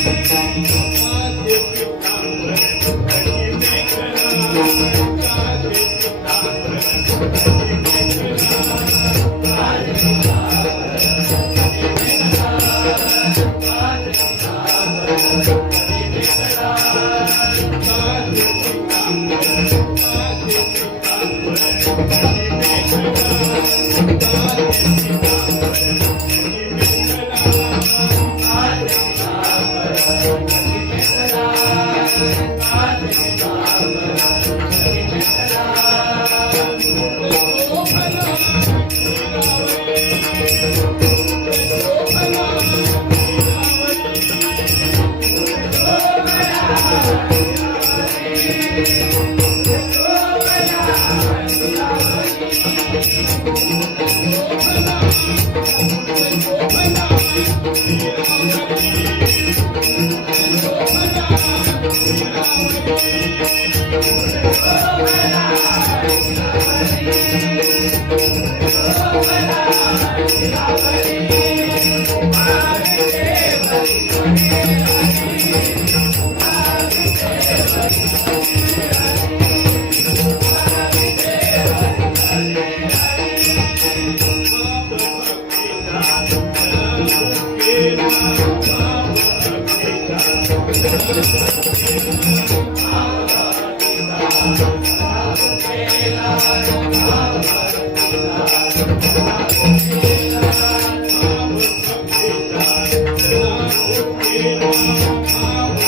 Thank you. Thank you. Hare Rama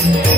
Thank you.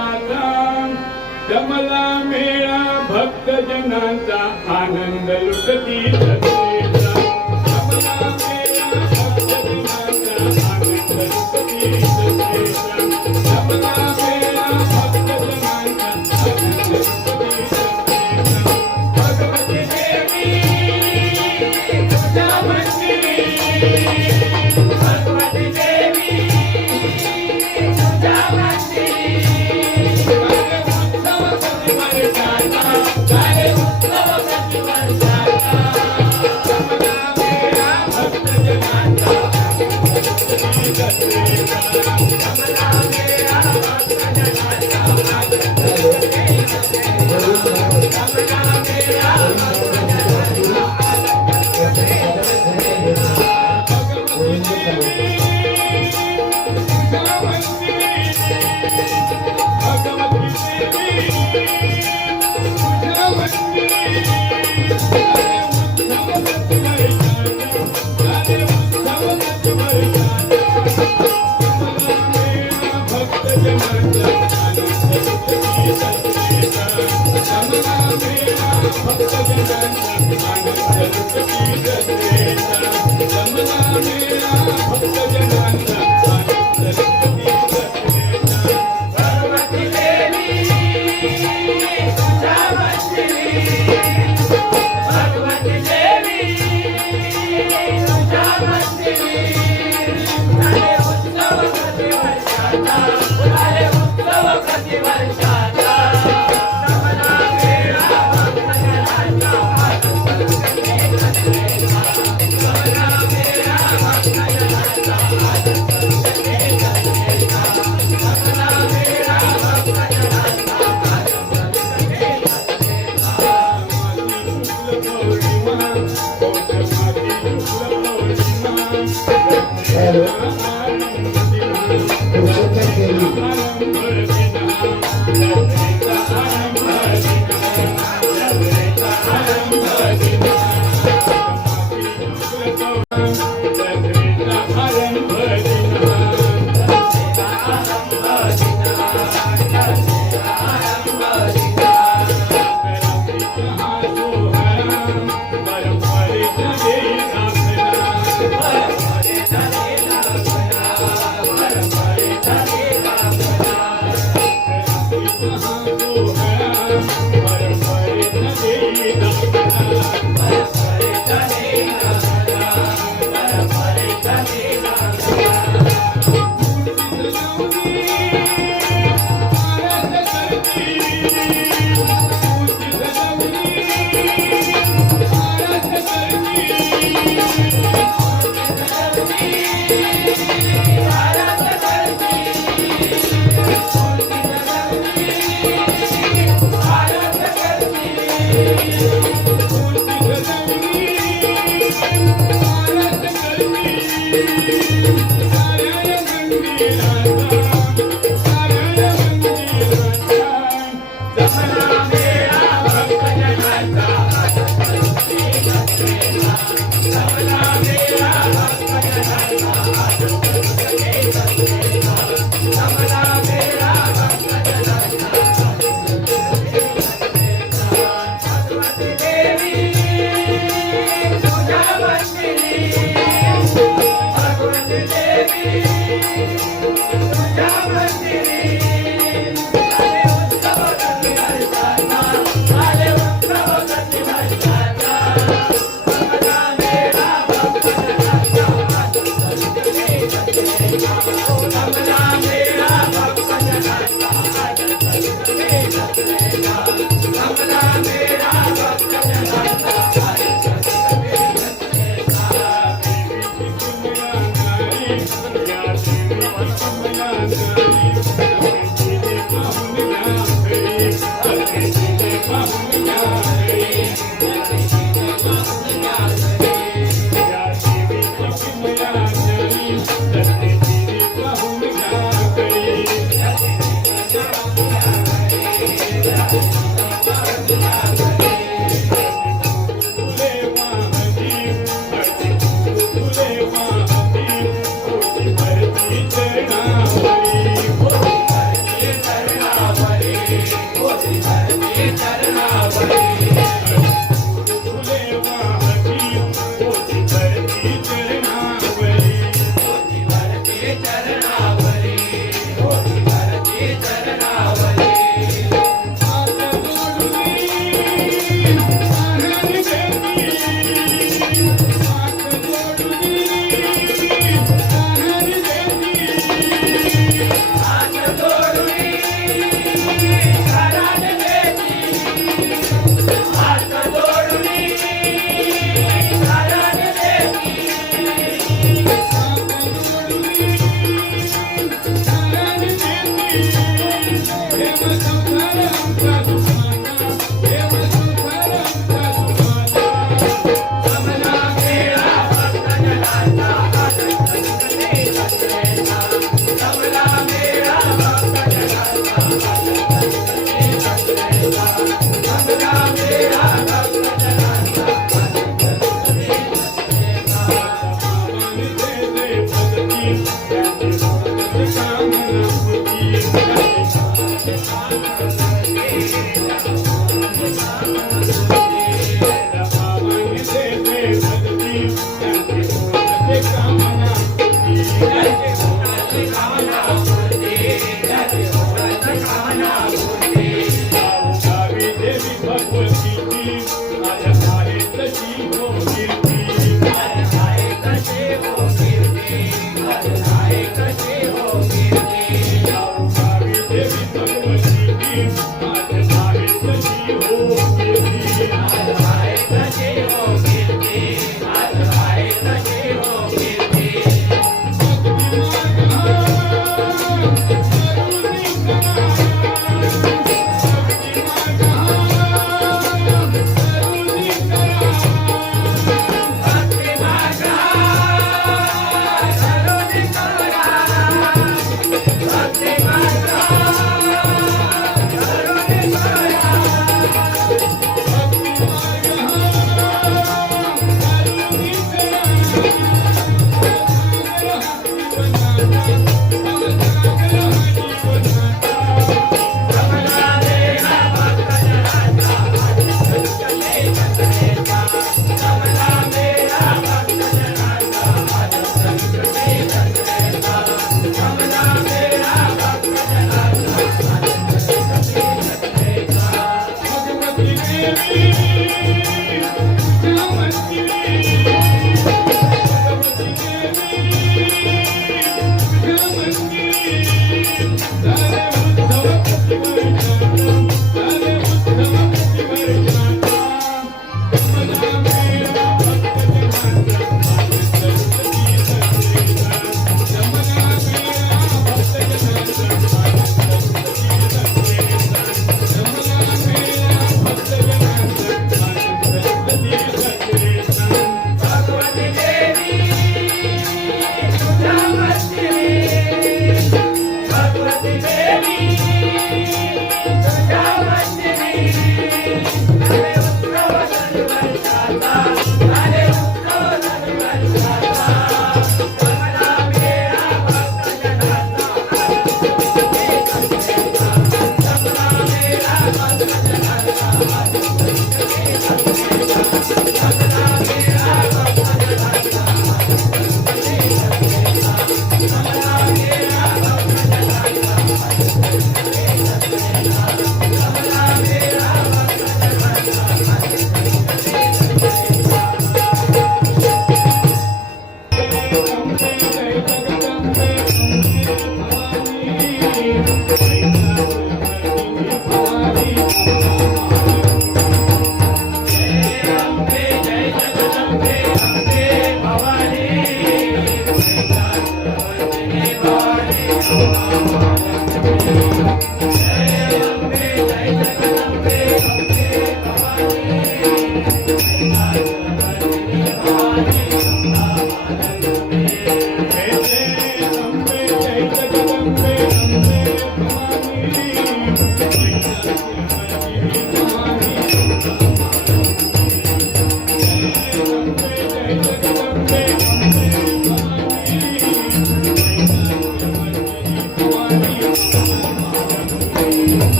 प्रतिवर्षाचा Kamala Mela भक्तजनांचा Anand लुटती